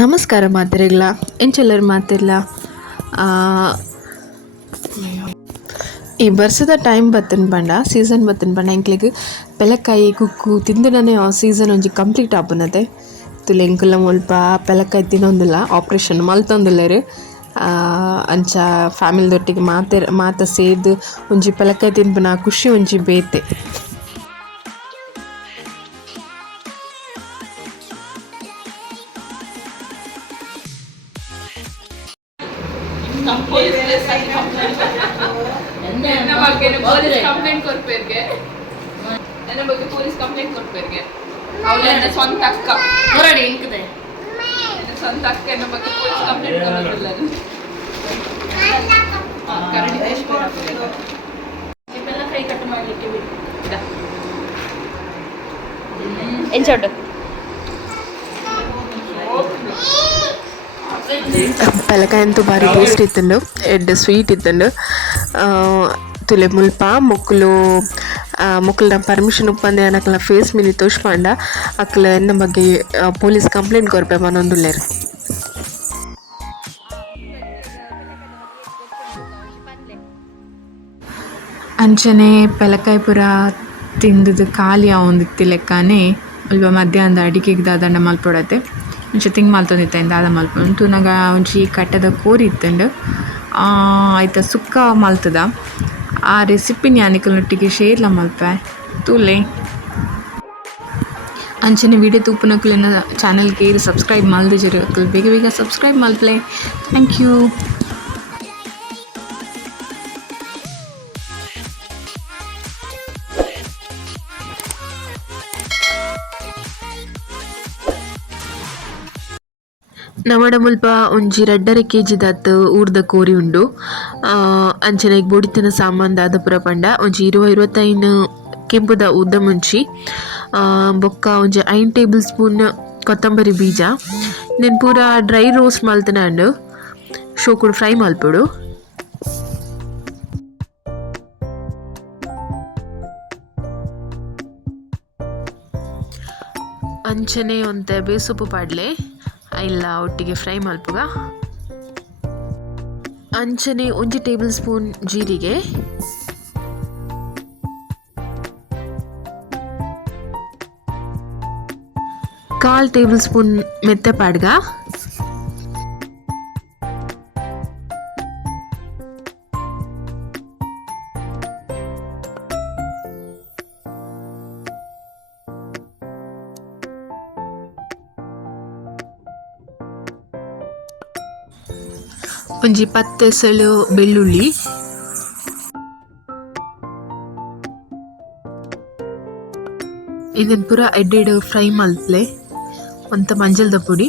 ನಮಸ್ಕಾರ ಮಾತಿರಲ್ಲ ಎಂಚೆಲ್ಲರು ಮಾತಿರ್ಲ ಆ, ಈ ವರ್ಷದ ಟೈಮ್ ಬತ್ತನ್ ಪಂಡ ಸೀಸನ್ ಬತ್ತನ್ ಪಂಡ ಎಂಕ್ಲೆಗ್ ಪೆಲಕಾಯಿ ಕುಕ್ಕು ತಿಂದುನನೆ ಆ ಸೀಸನ್ ಒಂಜಿ ಕಂಪ್ಲೀಟ್ ಆಪುನತೆ ತುಲೆ ಎಂಕುಲ್ಲ ಮುಲ್ಪ ಪೆಲಕಾಯಿ ತಿನ್ನೊಂದುಲ್ಲ ಆಪ್ರೇಷನ್ ಮಲ್ತೊಂದುಲ್ಲೆರ್ ಅಂಚ ಫ್ಯಾಮಿಲಿದೊಟ್ಟಿಗೆ ಮಾತ ಸೇರ್ದು ಒಂಜಿ ಪೆಲಕಾಯಿ ತಿನ್ಪುನ ಖುಷಿ ಒಂಜಿ ಬೇತೆ. ಪೊಲೀಸ್ ಕಂಪ್ಲೇಂಟ್ ಕೊಡ್ಪೇರ್ಗೆ ಅವಳ ಸ್ವಂತ ಅಕ್ಕ ಸ್ವಂತ ಅಕ್ಕ ಎನ್ನ ಬಗ್ಗೆ ಪೊಲೀಸ್ ಕಂಪ್ಲೇಂಟ್ ಕೊಡೋದಿಲ್ಲ ಕೈ ಕಟ್ ಮಾಡ್ಲಿಕ್ಕೆ ಎಂಚೋಟು ಪೆಲಕಾಯಿ ಅಂತೂ ಭಾರಿ ಟೇಸ್ಟ್ ಇತ್ತಂಡು ಎಡ್ಡೆ ಸ್ವೀಟ್ ಇತ್ತಂಡು ತುಲೆ ಮುಲ್ಪ ಮೊಕ್ಕಲು ಪರ್ಮಿಷನ್ ಉಪ್ಪಂದೆ ಅನಕಲ್ನ ಫೇಸ್ ಮಿನಿ ತೋಷ್ಪಾಂಡ ಅಕ್ಲ ಎನ್ನ ಬಗ್ಗೆ ಪೊಲೀಸ್ ಕಂಪ್ಲೇಂಟ್ ಕೊರ್ಪೆ ಮನೊಂದುಲ್ಲೆರ್. ಅಂಚನೆ ಪೆಲಕಾಯಿ ಪೂರ ತಿಂದದ್ದು ಖಾಲಿ ಆವೊಂದಿತ್ತಿ ಲೆಕ್ಕನೆ ಅಲ್ಪ ಮಧ್ಯಾಹ್ನದ ಅಡಿಕೆಗೆ ದಾದಂಡ ಮಲ್ಪೊಡತೆ ಒಂಚ ತಿಂಗ್ ಮಲ್ತೊಂದಿತ್ತ ದಾದ ಮಲ್ಪೊಡು ತೂನಗ ಒಂಜಿ ಕಟ್ಟೆದ ಕೋರಿ ಇತ್ತಂಡು ಐತ ಸುಕ್ಕ ಮಲ್ತದ ಆ ರೆಸಿಪಿನಿ ಆನಿಕಲ್ನೊಟ್ಟಿಗೆ ಶೇರ್ಲ ಮಲ್ಪೆ ತೂಲೆ ಅಂಚನೆ ವಿಡಿಯೋ ತೂಪುನಕುಲೆನ ಚಾನಲ್ಗೆ ಸಬ್ಸ್ಕ್ರೈಬ್ ಮಲ್ದಿಜರು ಬೇಗ ಬೇಗ ಸಬ್ಸ್ಕ್ರೈಬ್ ಮಲ್ಪಲೆ. Thank you. ನಮಡ ಮುಲ್ಪ ಒಂಜಿ 2.5 kg ದಾತ್ ಊರ್ದ ಕೋರಿ ಉಂಡು. ಅಂಚನೆ ಈಗ ಬೊಡಿತಿನ ಸಾಮಾನ್ ದಾದ ಪೂರ ಪಂಡ ಒಂಜಿ 20-25 ಕೆಂಪುದ ಉದ್ದ ಮುಂಚಿ ಬೊಕ್ಕ ಒಂಜಿ 5 ಟೇಬಲ್ ಸ್ಪೂನ್ ಕೊತ್ತಂಬರಿ ಬೀಜ ನೆನ್ ಪೂರ ಡ್ರೈ ರೋಸ್ಟ್ ಮಲ್ತನಾಂಡು ಶೋಕುಡು ಫ್ರೈ ಮಲ್ಪೊಡು. ಅಂಚನೆ ಒಂತೆ ಬೇಸೊಪ್ಪು ಪಾಡ್ಲೆ ಇಲ್ಲ ಒಟ್ಟಿಗೆ ಫ್ರೈ ಮಲ್ಪುಗ. ಅಂಚನೆ 1 ಟೇಬಲ್ ಸ್ಪೂನ್ ಜೀರಿಗೆ, 1/4 ಟೇಬಲ್ ಸ್ಪೂನ್ ಮೆತ್ತೆ ಪಾಡ್ಗ, ಒಂಜಿ 10 ಎಸಳು ಬೆಳ್ಳುಳ್ಳಿ, ಇದನ್ನು ಪೂರ ಎಡ್ಡೆಡು ಫ್ರೈ ಮಲ್ಪಲೆ ಒಂತ ಮಂಜಲ್ದ ಪುಡಿ.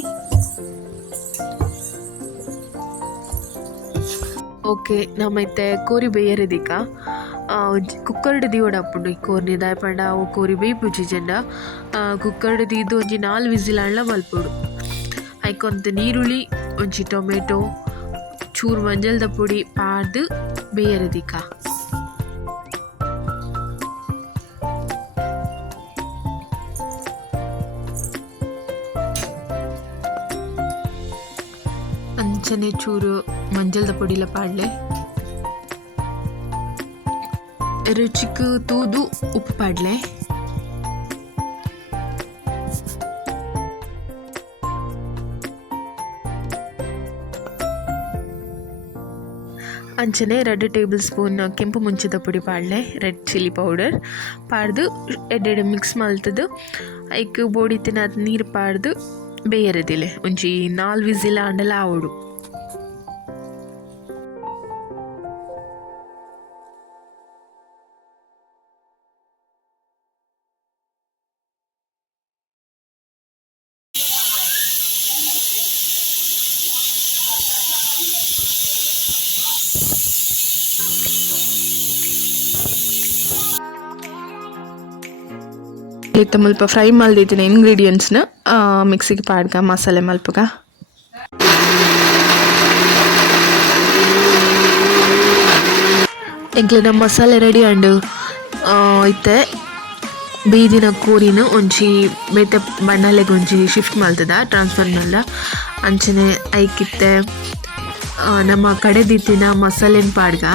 ಓಕೆ ನಮ್ಮೈತೆ ಕೋರಿ ಬೇಯರೆದಿಕ್ಕ ಕುಕ್ಕರ್ಡ್ ದಿವಡ ಅಪ್ಪುಂಡು ಈ ಕೋರ್ನಿ ದಾಯಪಂಡ ಅವು ಕೋರಿ ಬೇಯ್ಪುಜಿ ಜೆಂಡ ಕುಕ್ಕರ್ಡ್ ದೀದು ಒಂಜಿ 4 ವಿಸಿಲ್ ಅಣ್ಣ ಮಲ್ಪೊಡು. ಐಕೊಂತ ನೀರುಳ್ಳಿ ಒಂಜಿ ಟೊಮೆಟೊ ಚೂರು ಮಂಜಲ್ದ ಪುಡಿ ಪಾಡ್ದು ಬೇಯರೆದಿಕ್ಕ. ಅಂಚನೆ ಚೂರು ಮಂಜಲ್ದ ಪುಡಿಲ ಪಾಡ್ಲೆ ರುಚಿಗೆ ತೂದು ಉಪ್ಪು ಪಾಡ್ಲೆ. ಅಂಚನೆ 2 ಟೇಬಲ್ ಸ್ಪೂನ್ ಕೆಂಪು ಮುಂಚಿದ ಪುಡಿ ಪಾಡ್ಲೆ ರೆಡ್ ಚಿಲ್ಲಿ ಪೌಡರ್ ಪಾಡ್ದು ಎಡ್ಡೆಡೆ ಮಿಕ್ಸ್ ಮಲ್ತದು ಐಕ್ ಬೋಡಿತಿನ ನೀರು ಪಾಡ್ದು ಬೇಯರೆದಿಲೆ ಒಂಜಿ 4 ವಿಸಿಲ್ ಆಂಡಲ ಆವೊಡು. ಇತ್ತ ಮುಲ್ಪ ಫ್ರೈ ಮಲ್ದಿತ್ತಿನ ಇಂಗ್ರೀಡಿಯೆಂಟ್ಸ್ನ ಮಿಕ್ಸಿಗೆ ಪಾಡ್ಗ ಮಸಾಲೆ ಮಲ್ಪುಗ. ಎಂಕ್ಲೆನ ಮಸಾಲೆ ರೆಡಿ ಆಂಡು ಇತ್ತೆ ಬೀದಿನ ಕೋರಿನ ಒಂಜಿ ಬೇತೆ ಬಣ್ಣಲೆಗ್ ಒಂಜಿ ಶಿಫ್ಟ್ ಮಲ್ತದ ಟ್ರಾನ್ಸ್ಫರ್ ಮಲ್ದ ಅಂಚನೆ ಐಕಿತ್ತೆ ನಮ್ಮ ಕಡೆದಿತ್ತಿನ ಮಸಾಲೆನ್ ಪಾಡ್ಗ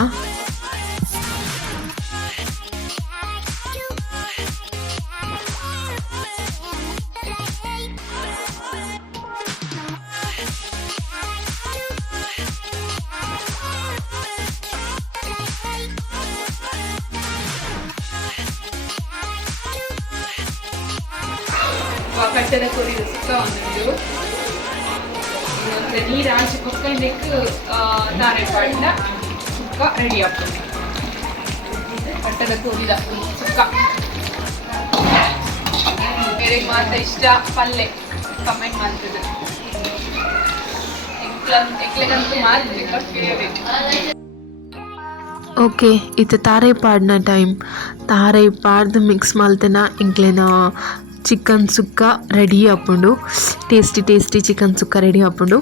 ಕಟ್ಟಡ ಕೊರಿದು ಸುಕ್ಕ ಒಂದು ನೀರು ಆಚೆ ಕೊಕ್ಕಂಡೆಕ್ ತಾರೆ ಪಾಡಿನ ಸುಕ್ಕ ರೆಡಿ ಆಗ್ತದೆ ಕಟ್ಟಡ ಕೊರಿದ ಸುಕ್ಕ ಬೇರೆ ಮಾತ್ರ ಇಷ್ಟ ಪಲ್ಲೆ ಕಮೆಂಟ್ ಮಾಡ್ತದೆ ಎಕ್ಲೆಗಂತೂ ಮಾತ್ರ ಫೇವ್ರೇಟ್. ಓಕೆ ಇದು ತಾರೈ ಪಾಡ್ನ ಟೈಮ್ ತಾರೈ ಪಾಡ್ದು ಮಿಕ್ಸ್ ಮಲ್ತನ ಇಂಕ್ಲೆನ ಚಿಕನ್ ಸುಕ್ಕ ರೆಡಿ ಆಪುಂಡು ಟೇಸ್ಟಿ ಚಿಕನ್ ಸುಕ್ಕ ರೆಡಿ ಆಪುಂಡು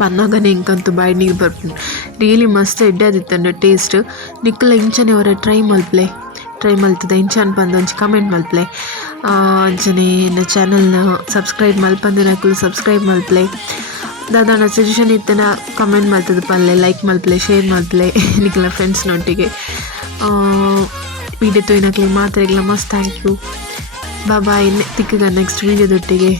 ಪನ್ನಗನೆ ಇಂಕಂತೂ ಬಾಯಿ ನೀರು ಬರ್ಪುಂಡು ರಿಯಲಿ ಮಸ್ತ್ ಎಡ್ಡೆದಿತ್ತಂಡು ಟೇಸ್ಟ್ ನಿಕ್ಕಲ ಇಂಚನೆ ಅವರ ಟ್ರೈ ಮಲ್ತದ ಇಂಚನ್ ಬಂದು ಒಂಚು ಕಮೆಂಟ್ ಮಲ್ಪಲೆ ಅಂಚನೆ ನನ್ನ ಚಾನಲ್ನ ಸಬ್ಸ್ಕ್ರೈಬ್ ಮಲ್ಪಂದಿನಕ್ಕೂ ಸಬ್ಸ್ಕ್ರೈಬ್ ಮಲ್ಪಲೆ ದಾದಾನ ಸಜೆಷನ್ ಇತ್ತನ ಕಮೆಂಟ್ ಮಲ್ತದ ಪಲ್ಲೆ ಲೈಕ್ ಮಲ್ಪಲೆ ಶೇರ್ ಮಲ್ಪಲೆ ನಿಕ್ಕಲ ಫ್ರೆಂಡ್ಸ್ನೊಟ್ಟಿಗೆ ವಿಡಿಯೋ ತೋಯಿನಕ್ಲೆ ಮಾತ್ರೆಗ್ಲ ಮಸ್ತ್ ಥ್ಯಾಂಕ್ ಯು. ಬಾಯ್ ತಿಕ್ಕಗ ನೆಕ್ಸ್ಟ್ ವೀಡಿಯೋದೊಟ್ಟಿಗೆ.